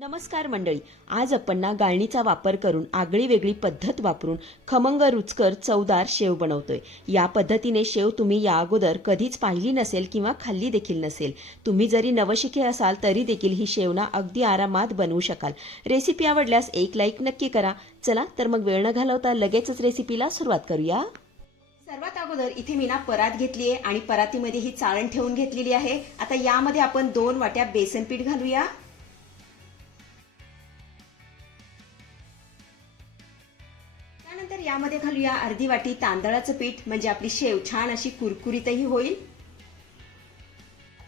नमस्कार मंडळी आज आपण ना गाळणीचा वापर करून आगळी वेगळी पद्धत वापरून खमंग रुचकर चवदार शेव बनवतोय. या पद्धतीने शेव तुम्ही या अगोदर कधीच पाहिली नसेल किंवा खाल्ली देखील नसेल. तुम्ही जरी नवशिके असाल तरी देखील ही शेवना अगदी आरामात बनवू शकाल. रेसिपी आवडल्यास एक लाईक नक्की करा. चला तर मग वेळ न घालवता लगेचच रेसिपीला सुरुवात करूया. सर्वात अगोदर इथे मी ना परात घेतली आहे आणि परातीमध्ये ही चाळण ठेवून घेतलेली आहे. आता यामध्ये आपण दोन वाट्या बेसन पीठ घालूया. त्यानंतर यामध्ये घालूया अर्धी वाटी तांदळाचं पीठ म्हणजे आपली शेव. छान अशी कुरकुरीतही होईल.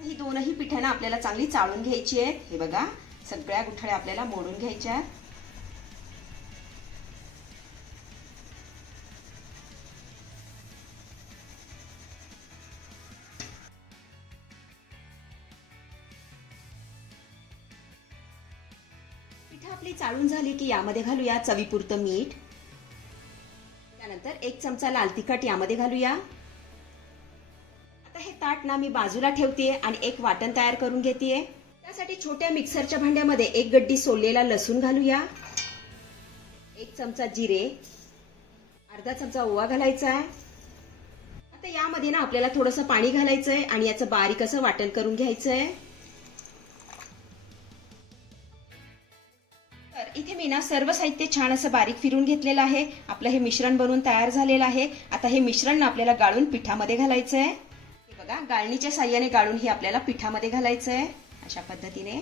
ही दोनही पिठांना आपल्याला चांगली चाळून घ्यायची आहेत. हे बघा सगळ्या गुठळ्या आपल्याला मोडून घ्यायच्या आहेत. पिठं आपली चाळून झाली की यामध्ये घालूया चवीपुरतं मीठ. त्यानंतर एक चमचा लाल तिखट यामध्ये घालूया. आता हे ताट ना मी बाजूला ठेवतेय आणि एक वाटण तयार करून घेतेय. त्यासाठी छोट्या मिक्सरच्या भांड्यामध्ये एक गड्डी सोललेला लसूण घालूया. एक चमचा जिरे. अर्धा चमचा ओवा घालायचा आहे. आता यामध्ये ना आपल्याला थोडंसं पाणी घालायचंय आणि याचं बारीक असं वाटण करून घ्यायचंय. तर इथे मी ना सर्व साहित्य छान असं बारीक फिरून घेतलेलं आहे. आपलं हे मिश्रण बनवून तयार झालेलं आहे. आता हे मिश्रण ना आपल्याला गाळून पिठामध्ये घालायचं आहे हे बघा गाळणीच्या साह्याने गाळून हे आपल्याला पिठामध्ये घालायचं आहे अशा पद्धतीने.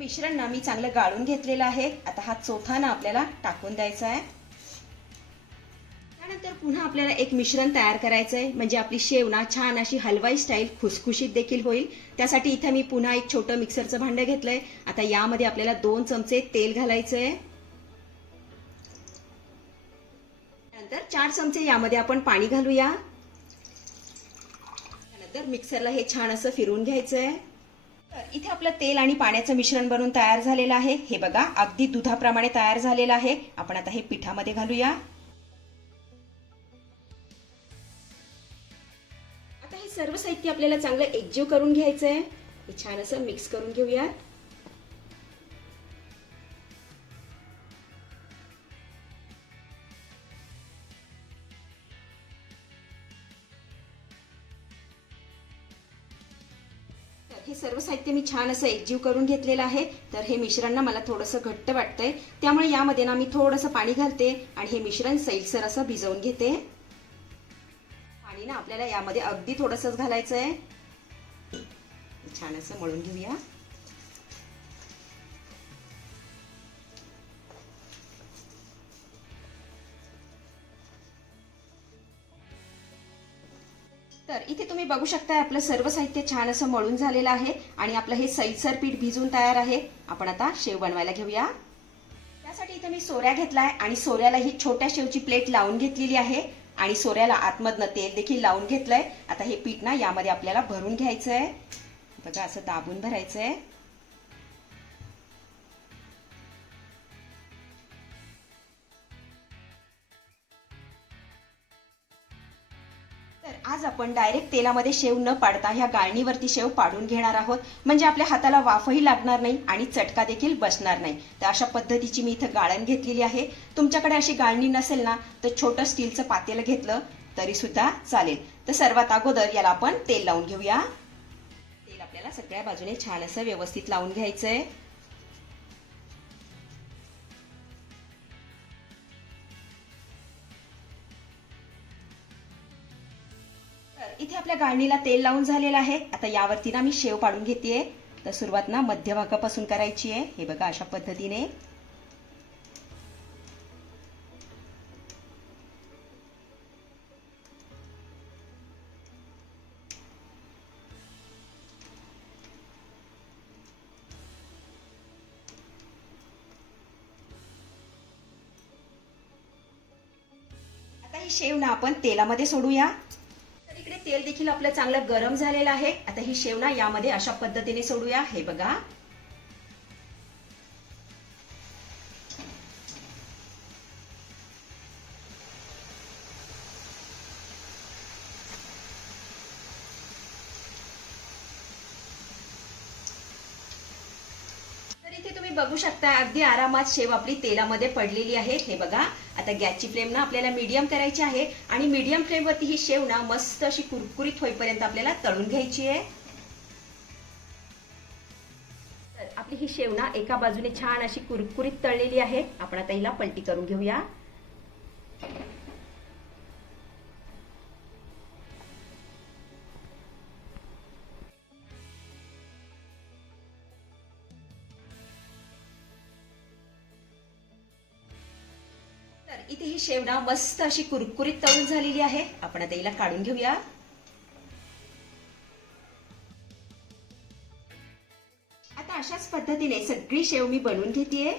मिश्रण ना मी चांगलं गाळून घेतलेलं आहे. आता हा चोथा ना आपल्याला टाकून द्यायचा आहे. त्यानंतर पुन्हा आपल्याला एक मिश्रण तयार करायचं आहे म्हणजे आपली शेव ना छान अशी हलवाई स्टाईल खुसखुशीत देखील होईल. त्यासाठी इथं मी पुन्हा एक छोटं मिक्सरचं भांडं घेतलंय. आता यामध्ये आपल्याला दोन चमचे तेल घालायचं आहे नंतर चार चमचे यामध्ये आपण पाणी घालूया. त्यानंतर मिक्सरला हे छान असं फिरून घ्यायचं आहे इथे आपलं तेल आणि पाण्याचं मिश्रण बनवून तयार झालेलं आहे. हे बघा अगदी दुधाप्रमाणे तयार झालेलं आहे. आपण आता हे पिठामध्ये घालूया. आता हे सर्व साहित्य आपल्याला चांगलं एकजीव करून घ्यायचं आहे हे छान असं मिक्स करून घेऊयात. हे सर्व साहित्य मी छान असं एकजीव करून घेतलेलं आहे. तर हे मिश्रण ना मला थोडंसं घट्ट वाटतंय. त्यामुळे यामध्ये ना मी थोडंसं पाणी घालते आणि हे मिश्रण सैलसर असं भिजवून घेते. पाणी ना आपल्याला यामध्ये अगदी थोडंसंच घालायचं आहे छान असं मळून घेऊया. तर इथे तुम्ही बघू शकता आपलं सर्व साहित्य छान असं मळून झालेलं आहे आणि आपलं हे सैलसर पीठ भिजून तयार आहे. आपण आता शेव बनवायला घेऊया. त्यासाठी इथे मी सोऱ्या घेतलाय आणि सोऱ्याला ही छोट्या शेवची प्लेट लावून घेतलेली आहे आणि सोऱ्याला आतमधनं तेल देखील लावून घेतलंय. आता हे पीठ ना यामध्ये आपल्याला भरून घ्यायचं आहे बघा असं दाबून भरायचं आज आपण डायरेक्ट तेलामध्ये शेव न पाडता ह्या गाळणीवरती शेव पाडून घेणार आहोत. म्हणजे आपल्या हाताला वाफही लागणार नाही आणि चटका देखील बसणार नाही. तर अशा पद्धतीची मी इथं गाळण घेतलेली आहे. तुमच्याकडे अशी गाळणी नसेल ना तर छोटं स्टीलचं पातेलं घेतलं तरी सुद्धा चालेल. तर सर्वात अगोदर याला आपण तेल लावून घेऊया. तेल आपल्याला सगळ्या बाजूने छान असं व्यवस्थित लावून घ्यायचंय. गाळणीला तेल लावून झालेलं आहे. आता यावरती ना मी शेव पाडून घेतेय. तर सुरुवात ना मध्यभागापासून करायची आहे. हे बघा अशा पद्धतीने. आता शेव ना आपण तेलामध्ये सोडूया. तेल देखील आपलं चांगलं गरम झालेलं आहे. आता ही शेवना यामध्ये अशा पद्धतीने सोडूया. हे बघा. तर इथे तुम्ही बघू शकता अगदी आरामात शेव आपली तेलामध्ये पडलेली आहे. हे बघा. आता गॅसची फ्लेम ना आपल्याला मीडियम करायची आहे आणि मीडियम फ्लेमवरती ही शेव ना मस्त अशी कुरकुरीत होईपर्यंत आपल्याला तळून घ्यायची आहे. तर आपली ही शेव ना एका बाजूने छान अशी कुरकुरीत तळलेली आहे. आपण आता हिला पलटी करून घेऊया. इथे ही शेवना मस्त अशी कुरकुरीत तळून झालेली आहे. आपण आता हिला काढून घेऊया. आता अशाच पद्धतीने सगळी शेव मी बनवून घेते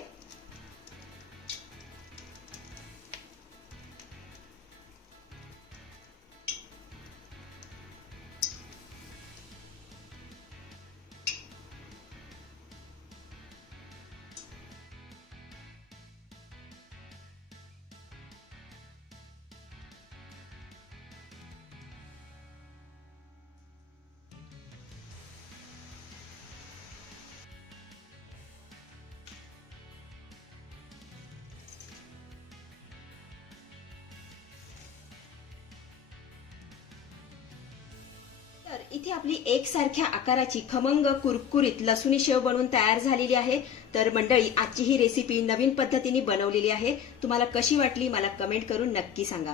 इथे आपली एकसारख्या आकाराची खमंग कुरकुरीत लसुणी शेव बनवून तयार झालेली आहे. तर मंडळी आजची ही रेसिपी नवीन पद्धतीने बनवलेली आहे. तुम्हाला कशी वाटली मला कमेंट करून नक्की सांगा.